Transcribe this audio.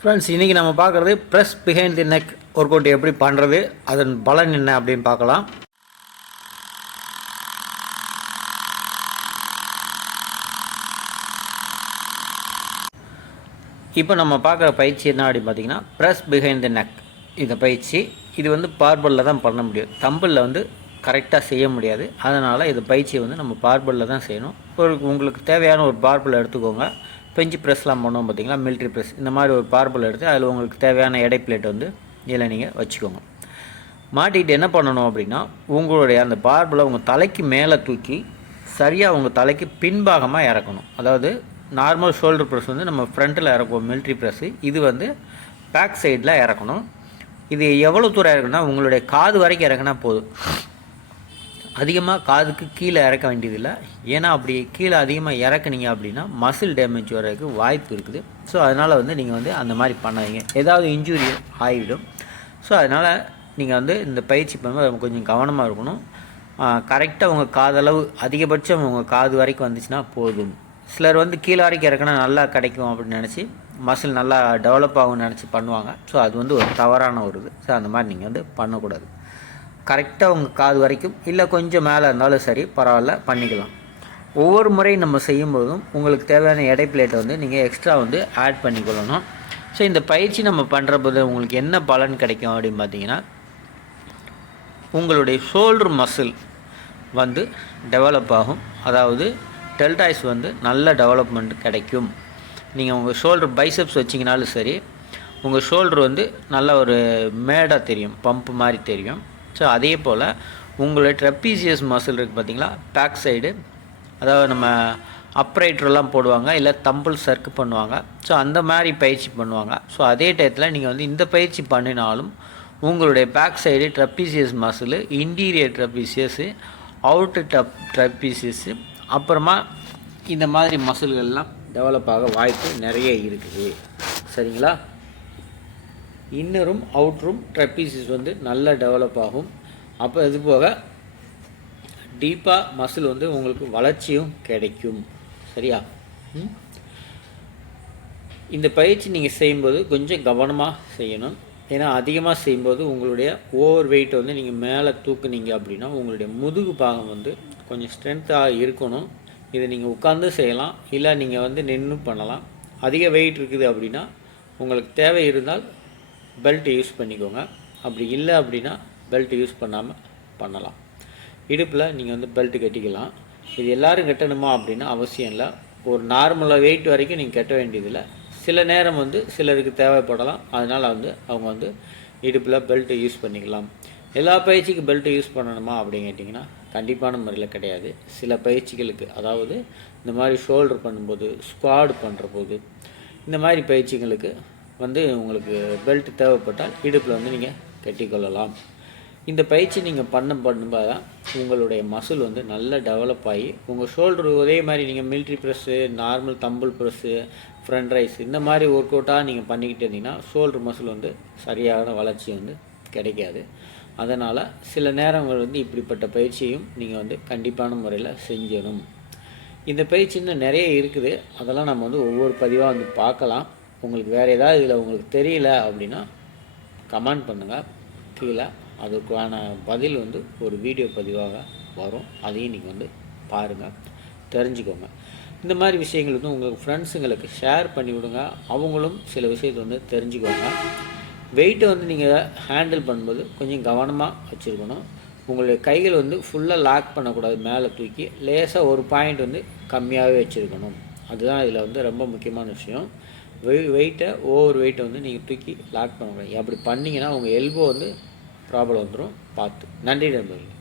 Friends, இன்றைக்கி நம்ம பார்க்குறது press behind the neck work out எப்படி பண்ணுறது, அதன் பலன் என்ன அப்படின்னு பார்க்கலாம். இப்போ நம்ம பார்க்குற பயிற்சி என்ன அப்படின்னு பார்த்தீங்கன்னா, ப்ரெஸ் பிஹைண்ட் தி நெக். இந்த பயிற்சி இது வந்து பார்பலில் தான் பண்ண முடியும். தம்பிளில் வந்து கரெக்டாக செய்ய முடியாது. அதனால் இந்த பயிற்சியை வந்து நம்ம பார்பலில் தான் செய்யணும். உங்களுக்கு தேவையான ஒரு பார்பல் எடுத்துக்கோங்க. பெஞ்சு ப்ரெஸ்லாம் பண்ணுவோம் பார்த்தீங்களா, மிலிட்ரி ப்ரெஸ். இந்த மாதிரி ஒரு பார்பல் எடுத்து அதில் உங்களுக்கு தேவையான எடை பிளேட் வந்து இதில் நீங்கள் வச்சுக்கோங்க. மாட்டிக்கிட்டு என்ன பண்ணணும் அப்படின்னா, உங்களுடைய அந்த பார்பலை உங்கள் தலைக்கு மேலே தூக்கி சரியாக உங்கள் தலைக்கு பின்பாகமாக இறக்கணும். அதாவது நார்மல் ஷோல்டர் ப்ரெஸ் வந்து நம்ம ஃப்ரண்ட்டில் இறக்குவோம் மிலிட்ரி ப்ரெஸ்ஸு. இது வந்து பேக் சைடில் இறக்கணும். இது எவ்வளோ தூரம் இறக்குன்னா, உங்களுடைய காது வரைக்கும் இறக்குனா போதும். அதிகமாக காதுக்கு கீழே இறக்க வேண்டியதில்லை. ஏன்னா அப்படி கீழே அதிகமாக இறக்குனீங்க அப்படின்னா மசில் டேமேஜ் வர்றதுக்கு வாய்ப்பு இருக்குது. ஸோ அதனால் வந்து நீங்கள் வந்து அந்த மாதிரி பண்ணாதீங்க, ஏதாவது இன்ஜுரி ஆகிவிடும். ஸோ அதனால் நீங்கள் வந்து இந்த பயிற்சி பண்ணும்போது கொஞ்சம் கவனமாக இருக்கணும். கரெக்டாக உங்கள் காதளவு அதிகபட்சம் உங்கள் காது வரைக்கும் வந்துச்சுன்னா போதும். சிலர் வந்து கீழே வரைக்கும் இறக்குனா நல்லா கிடைக்கும் அப்படின்னு நினச்சி மசில் நல்லா டெவலப் ஆகும்னு நினச்சி பண்ணுவாங்க. ஸோ அது வந்து ஒரு தவறான ஒரு இது. ஸோ அந்த மாதிரி நீங்கள் வந்து பண்ணக்கூடாது. கரெக்டாக உங்கள் காது வரைக்கும், இல்லை கொஞ்சம் மேலே இருந்தாலும் சரி, பரவாயில்ல, பண்ணிக்கலாம். ஒவ்வொரு முறையும் நம்ம செய்யும்போதும் உங்களுக்கு தேவையான எடை பிளேட்டை வந்து நீங்கள் எக்ஸ்ட்ரா வந்து ஆட் பண்ணிக்கொள்ளணும். ஸோ இந்த பயிற்சி நம்ம பண்ணுறபோது உங்களுக்கு என்ன பலன் கிடைக்கும் அப்படின்னு பார்த்தீங்கன்னா, உங்களுடைய ஷோல்டர் மசில் வந்து டெவலப் ஆகும். அதாவது டெல்டாய்ஸ் வந்து நல்ல டெவலப்மெண்ட் கிடைக்கும். நீங்கள் உங்கள் ஷோல்டர் பைசப்ஸ் வச்சிங்கனாலும் சரி, உங்கள் ஷோல்டர் வந்து நல்ல ஒரு மேடாக தெரியும், பம்ப் மாதிரி தெரியும். ஸோ அதே போல் உங்களுடைய ட்ரெப்பீசியஸ் மசில் இருக்குது பார்த்தீங்களா, பேக் சைடு, அதாவது நம்ம அப்ரைட்டரெல்லாம் போடுவாங்க, இல்லை தம்பிள் சர்க்கு பண்ணுவாங்க. ஸோ அந்த மாதிரி பயிற்சி பண்ணுவாங்க. ஸோ அதே டயத்தில் நீங்கள் வந்து இந்த பயிற்சி பண்ணினாலும் உங்களுடைய back side trapezius muscle, interior trapezius, out trapezius, அப்புறமா இந்த மாதிரி மசில்கள்லாம் டெவலப் ஆக வாய்ப்பு நிறைய இருக்குது. சரிங்களா? இன்னரும் அவுட்ரும் ட்ரெப்பீசியஸ் வந்து நல்லா டெவலப் ஆகும். அப்போ இது போக டீப்பாக மசில் வந்து உங்களுக்கு வளர்ச்சியும் கிடைக்கும். சரியா? இந்த பயிற்சி நீங்கள் செய்யும்போது கொஞ்சம் கவனமாக செய்யணும். ஏன்னா அதிகமாக செய்யும்போது உங்களுடைய ஓவர் வெயிட்டை வந்து நீங்கள் மேலே தூக்குனீங்க அப்படின்னா உங்களுடைய முதுகு பாகம் வந்து கொஞ்சம் ஸ்ட்ரென்த்தாக இருக்கணும். இதை நீங்கள் உட்காந்து செய்யலாம், இல்லை நீங்கள் வந்து நின்று பண்ணலாம். அதிக வெயிட் இருக்குது அப்படின்னா உங்களுக்கு தேவை இருந்தால் பெல்ட் யூஸ் பண்ணிக்கோங்க. அப்படி இல்லை அப்படின்னா பெல்ட் யூஸ் பண்ணாமல் பண்ணலாம். இடுப்பில் நீங்கள் வந்து பெல்ட் கட்டிக்கலாம். இது எல்லோரும் கட்டணுமா அப்படின்னா அவசியம் இல்லை. ஒரு நார்மலாக வெயிட் வரைக்கும் நீங்கள் கட்ட வேண்டியதில்லை. சில நேரம் வந்து சிலருக்கு தேவைப்படலாம். அதனால் வந்து அவங்க வந்து இடுப்பில் பெல்ட்டு யூஸ் பண்ணிக்கலாம். எல்லா பயிற்சிக்கும் பெல்ட்டு யூஸ் பண்ணணுமா அப்படின்னு கேட்டிங்கன்னா கண்டிப்பான முறையில் கிடையாது. சில பயிற்சிகளுக்கு, அதாவது இந்த மாதிரி ஷோல்டர் பண்ணும்போது, ஸ்குவாட் பண்ணுற போது, இந்த மாதிரி பயிற்சிகளுக்கு வந்து உங்களுக்கு பெல்ட் தேவைப்பட்டால் இடுப்பில் வந்து நீங்கள் கட்டிக்கொள்ளலாம். இந்த பயிற்சி நீங்கள் பண்ணும்போது தான் உங்களுடைய மசில் வந்து நல்லா டெவலப் ஆகி உங்கள் ஷோல்டரு ஒரே மாதிரி நீங்கள் military press, normal tumble press, front rice இந்த மாதிரி ஒர்க் அவுட்டாக நீங்கள் பண்ணிக்கிட்டு இருந்தீங்கன்னா ஷோல்டர் மசில் வந்து சரியான வளர்ச்சி வந்து கிடைக்காது. அதனால் சில நேரங்கள் வந்து இப்படிப்பட்ட பயிற்சியும் நீங்கள் வந்து கண்டிப்பான முறையில் செஞ்சணும். இந்த பயிற்சி இன்னும் நிறைய இருக்குது. அதெல்லாம் நம்ம வந்து ஒவ்வொரு பதிவாக வந்து பார்க்கலாம். உங்களுக்கு வேறு ஏதாவது இதில் உங்களுக்கு தெரியல அப்படின்னா கமெண்ட் பண்ணுங்கள் கீழே. அதுக்கான பதில் வந்து ஒரு வீடியோ பதிவாக வரும். அதையும் நீங்கள் வந்து பாருங்கள், தெரிஞ்சுக்கோங்க. இந்த மாதிரி விஷயங்கள் வந்து உங்கள் ஃப்ரெண்ட்ஸுங்களுக்கு ஷேர் பண்ணி விடுங்க. அவங்களும் சில விஷயத்தை வந்து தெரிஞ்சுக்கோங்க. வெயிட்டை வந்து நீங்கள் ஹேண்டில் பண்ணும்போது கொஞ்சம் கவனமாக வச்சுருக்கணும். உங்களுடைய கைகள் வந்து ஃபுல்லாக லாக் பண்ணக்கூடாது. மேலே தூக்கி லேசாக ஒரு பாயிண்ட் வந்து கம்மியாகவே வச்சுருக்கணும். அதுதான் இதில் வந்து ரொம்ப முக்கியமான விஷயம். வெயிட்டை, ஓவர் வெயிட்டை வந்து நீங்கள் தூக்கி லாக் பண்ணக்கூடாது. அப்படி பண்ணிங்கன்னா உங்கள் எல்போ வந்து ப்ராப்ளம் வந்துடும். பார்த்து. நன்றி நண்பர்களே.